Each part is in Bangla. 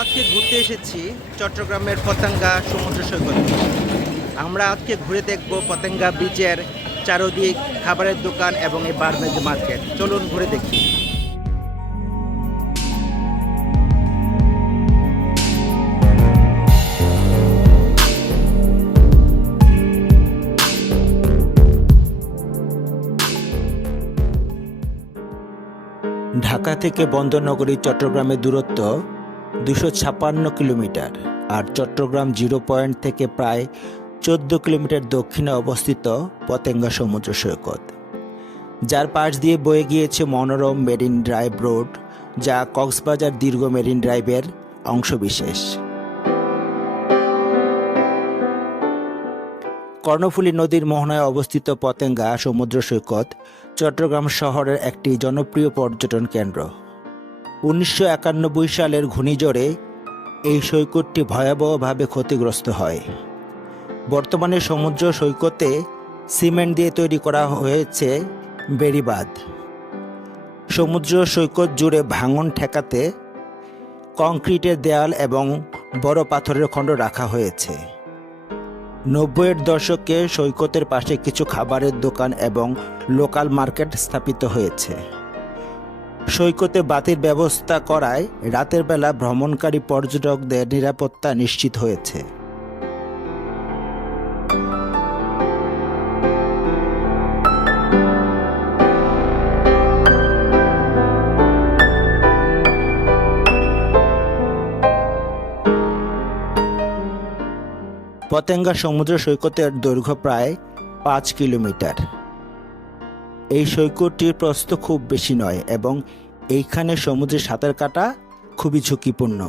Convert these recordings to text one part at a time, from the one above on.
আজকে ঘুরতে এসেছি চট্টগ্রামের পতেঙ্গা সমুদ্র সৈকতে। আমরা আজকে ঘুরে দেখব পতেঙ্গা বিচের চারদিক, খাবারের দোকান এবং এই বার্মেজ মার্কেট। চলুন ঘুরে দেখি। ঢাকা থেকে বন্দরনগরী চট্টগ্রামের দূরত্ব 256 কিলোমিটার, আর চট্টগ্রাম জিরো পয়েন্ট থেকে প্রায় 14 কিলোমিটার দক্ষিণে অবস্থিত পতেঙ্গা সমুদ্র সৈকত, যার পাশ দিয়ে বয়ে গিয়েছে মনোরম মেরিন ড্রাইভ রোড, যা কক্সবাজার দীর্ঘ মেরিন ড্রাইভের অংশবিশেষ। কর্ণফুলী নদীর মোহনায় অবস্থিত পতেঙ্গা সমুদ্র সৈকত চট্টগ্রাম শহরের একটি জনপ্রিয় পর্যটন কেন্দ্র। 1991 সালের ঘূর্ণিঝড়ে এই সৈকতটি ভয়াবহভাবে ক্ষতিগ্রস্ত হয়। বর্তমানে সমুদ্র সৈকতে সিমেন্ট দিয়ে তৈরি করা হয়েছে বেড়িবাঁধ। সমুদ্র সৈকত জুড়ে ভাঙন ঠেকাতে কংক্রিটের দেয়াল এবং বড় পাথরের খণ্ড রাখা হয়েছে। 90-এর দশকে সৈকতের পাশে কিছু খাবারের দোকান এবং লোকাল মার্কেট স্থাপিত হয়েছে। সৈকতে বাতির ব্যবস্থা করায় রাতের বেলা ভ্রমণকারী পর্যটকদের নিরাপত্তা নিশ্চিত হয়েছে। পতেঙ্গা সমুদ্র সৈকতের দৈর্ঘ্য প্রায় 5 কিলোমিটার। এই সৈকতটির প্রস্থ খুব বেশি নয় এবং এইখানে সমুদ্রে সাঁতার কাটা খুবই ঝুঁকিপূর্ণ।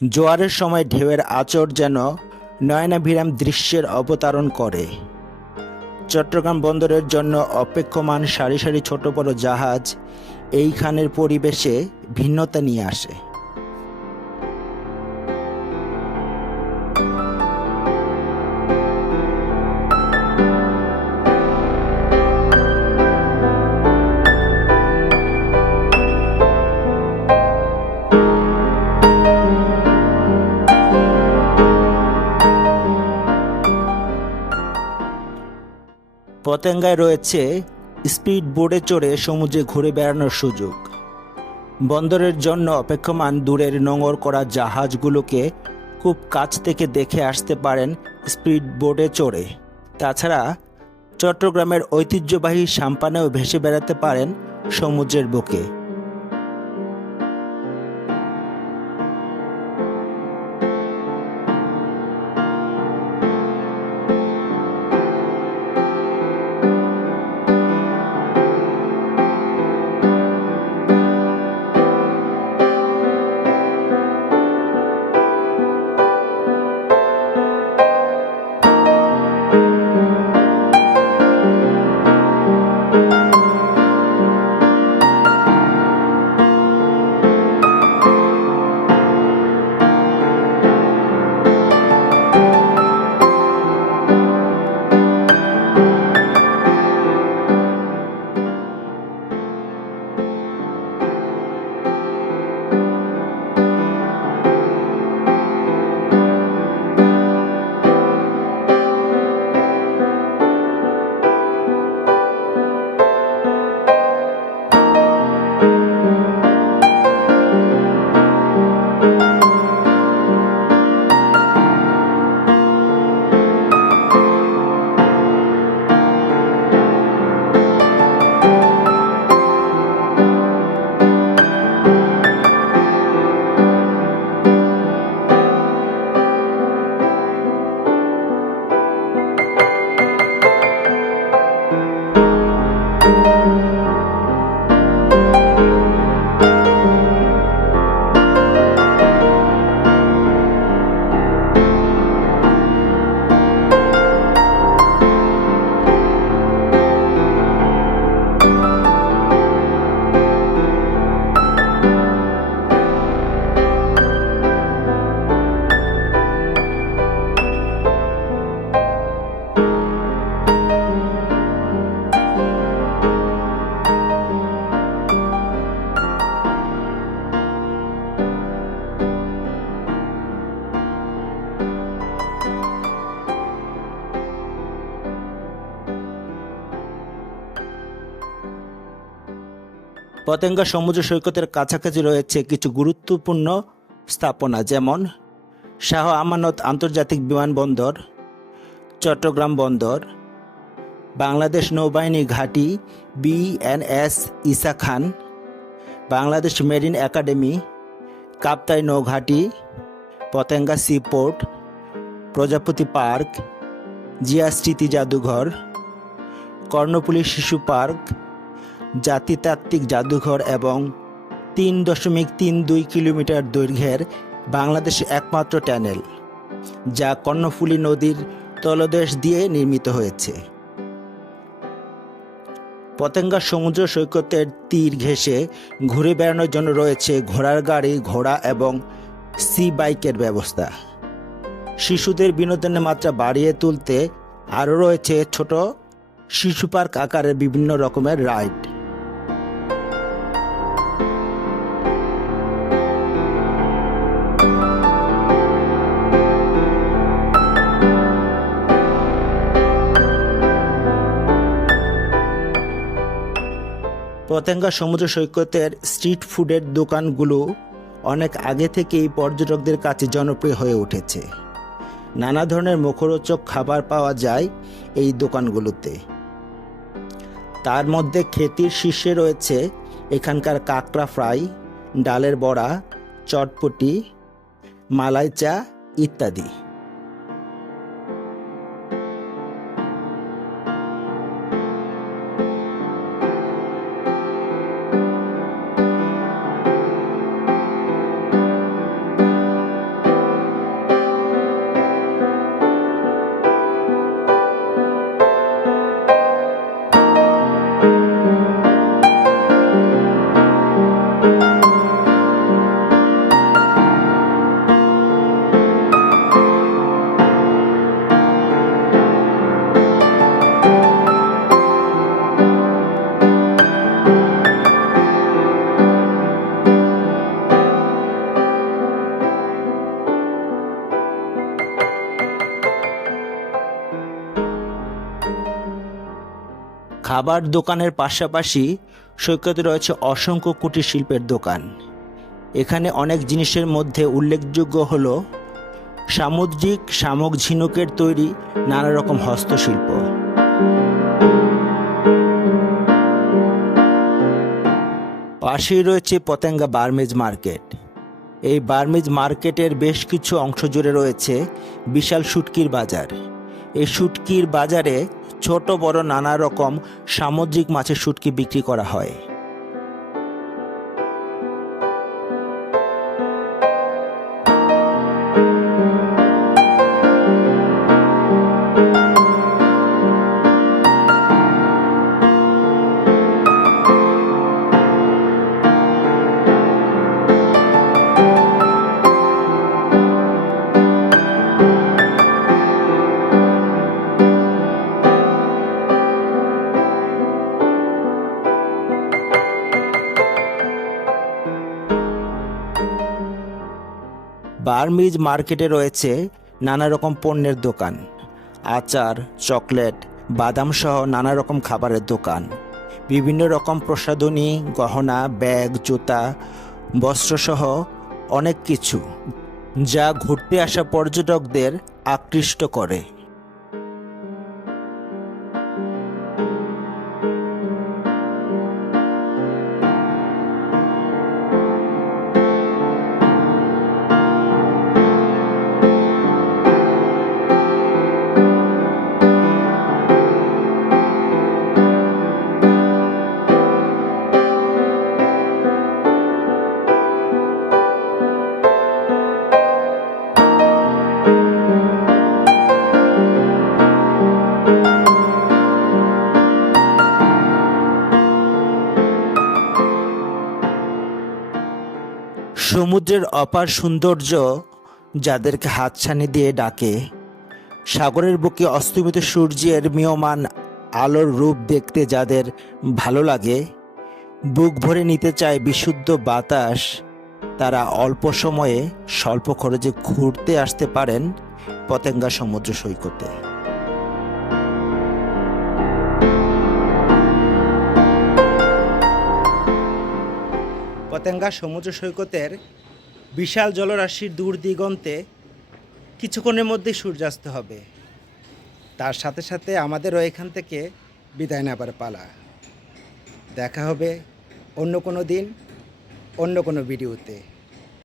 জোয়ারের সময় ঢেউয়ের আঁচড় যেন নয়নাভিরাম দৃশ্যের অবতারণ করে। চট্টগ্রাম বন্দরের জন্য অপেক্ষমান সারি সারি ছোট বড় জাহাজ এইখানের পরিবেশে ভিন্নতা নিয়ে আসে। পতেঙ্গায় রয়েছে স্পিড বোটে চড়ে সমুদ্রে ঘুরে বেড়ানোর সুযোগ। বন্দরের জন্য অপেক্ষমান দূরের নোঙর করা জাহাজগুলোকে খুব কাছ থেকে দেখে আসতে পারেন স্পিড বোটে চড়ে। তাছাড়া চট্টগ্রামের ঐতিহ্যবাহী সাম্পানেও ভেসে বেড়াতে পারেন সমুদ্রের বুকে। পতেঙ্গা সমুদ্র সৈকতের কাছাকাছি রয়েছে কিছু গুরুত্বপূর্ণ স্থাপনা, যেমন শাহ আমানত আন্তর্জাতিক বিমানবন্দর, চট্টগ্রাম বন্দর, বাংলাদেশ নৌবাহিনী ঘাঁটি BNS Isa Khan, Bangladesh marine academy, Kaptai নৌঘাঁটি, পতেঙ্গা সিপোর্ট, প্রজাপতি পার্ক, জিয়া স্মৃতি জাদুঘর, কর্ণফুলী শিশু পার্ক, জাতিতাত্ত্বিক জাদুঘর এবং 3.32 কিলোমিটার দৈর্ঘ্যের বাংলাদেশের একমাত্র টানেল, যা কর্ণফুলী নদীর তলদেশ দিয়ে নির্মিত হয়েছে। পতেঙ্গা সমুদ্র সৈকতের তীর ঘেঁষে ঘুরে বেড়ানোর জন্য রয়েছে ঘোড়ার গাড়ি, ঘোড়া এবং সি বাইকের ব্যবস্থা। শিশুদের বিনোদনের মাত্রা বাড়িয়ে তুলতে আরও রয়েছে ছোট শিশু পার্ক আকারের বিভিন্ন রকমের রাইড। পতেঙ্গা সমুদ্র সৈকতের স্ট্রিট ফুডের দোকানগুলো অনেক আগে থেকেই পর্যটকদের কাছে জনপ্রিয় হয়ে উঠেছে। নানা ধরনের মুখরোচক খাবার পাওয়া যায় এই দোকানগুলোতে। তার মধ্যে খ্যাতির শীর্ষে রয়েছে এখানকার কাঁকড়া ফ্রাই, ডালের বড়া, চটপটি, মালাই চা ইত্যাদি। খাবার দোকানের পাশাপাশি সৈকতে রয়েছে অসংখ্য কুটির শিল্পের দোকান। এখানে অনেক জিনিসের মধ্যে উল্লেখযোগ্য হল সামুদ্রিক শামুক ঝিনুকের তৈরি নানা রকম হস্তশিল্প। পাশেই রয়েছে পতেঙ্গা বার্মেজ মার্কেট। এই বার্মেজ মার্কেটের বেশ কিছু অংশ জুড়ে রয়েছে বিশাল শুটকির বাজার। এই শুটকির বাজারে ছোট বড় নানা রকম সামুদ্রিক মাছের শুটকি বিক্রি করা হয়। বার্মিজ মার্কেটে রয়েছে নানা রকম পণ্যের দোকান, আচার, চকলেট, বাদাম সহ নানা রকম খাবারের দোকান, বিভিন্ন রকম প্রসাধনী, গহনা, ব্যাগ, জুতা, বস্ত্রসহ অনেক কিছু, যা ঘুরতে আসা পর্যটকদের আকৃষ্ট করে। সমুদ্রের অপার সৌন্দর্য যাদেরকে হাতছানি দিয়ে ডাকে, সাগরের বুকে অস্তমিত সূর্যের ম্রিয়মাণ আলোর রূপ দেখতে যাদের ভালো লাগে, বুক ভরে নিতে চায় বিশুদ্ধ বাতাস, তারা অল্প সময়ে স্বল্প খরচে ঘুরতে আসতে পারেন পতেঙ্গা সমুদ্র সৈকতে। পতেঙ্গা সমুদ্র সৈকতের বিশাল জলরাশির দূর দিগন্তে কিছুক্ষণের মধ্যেই সূর্যাস্ত হবে। তার সাথে সাথে আমাদেরও এখান থেকে বিদায় নেবার পালা। দেখা হবে অন্য কোনো দিন, অন্য কোনো ভিডিওতে।